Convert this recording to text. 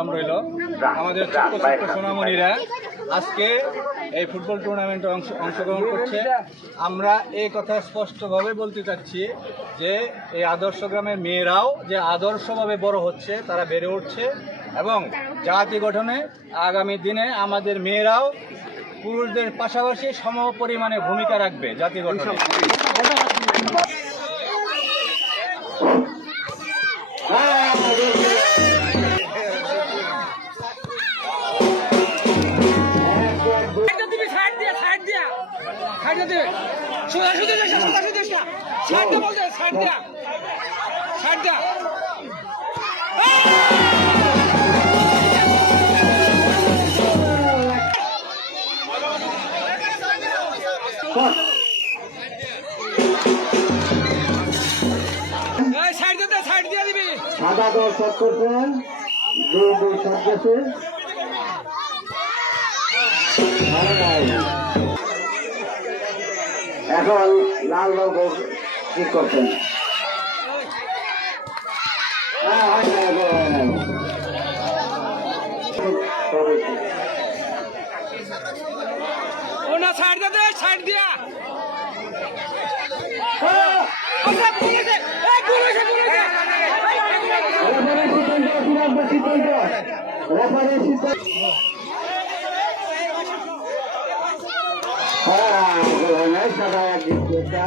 সালাম রইল। আমাদের ছোট্ট ছোট্ট সোনামণিরা আজকে এই ফুটবল টুর্নামেন্টে অংশগ্রহণ করছে। আমরা এই কথা স্পষ্টভাবে বলতে চাচ্ছি যে এই আদর্শ গ্রামের মেয়েরাও যে আদর্শভাবে বড় হচ্ছে, তারা বেড়ে উঠছে এবং জাতি গঠনে আগামী দিনে আমাদের মেয়েরাও পুরুষদের পাশাপাশি সম পরিমাণে ভূমিকা রাখবে জাতি গঠনে। সাদা দল শট করছেন, দুই দুই শট গেছে। এখন লাল দল ঠিক করছেন। ওনা ছাড় দে, ছাড় দিয়া সাদা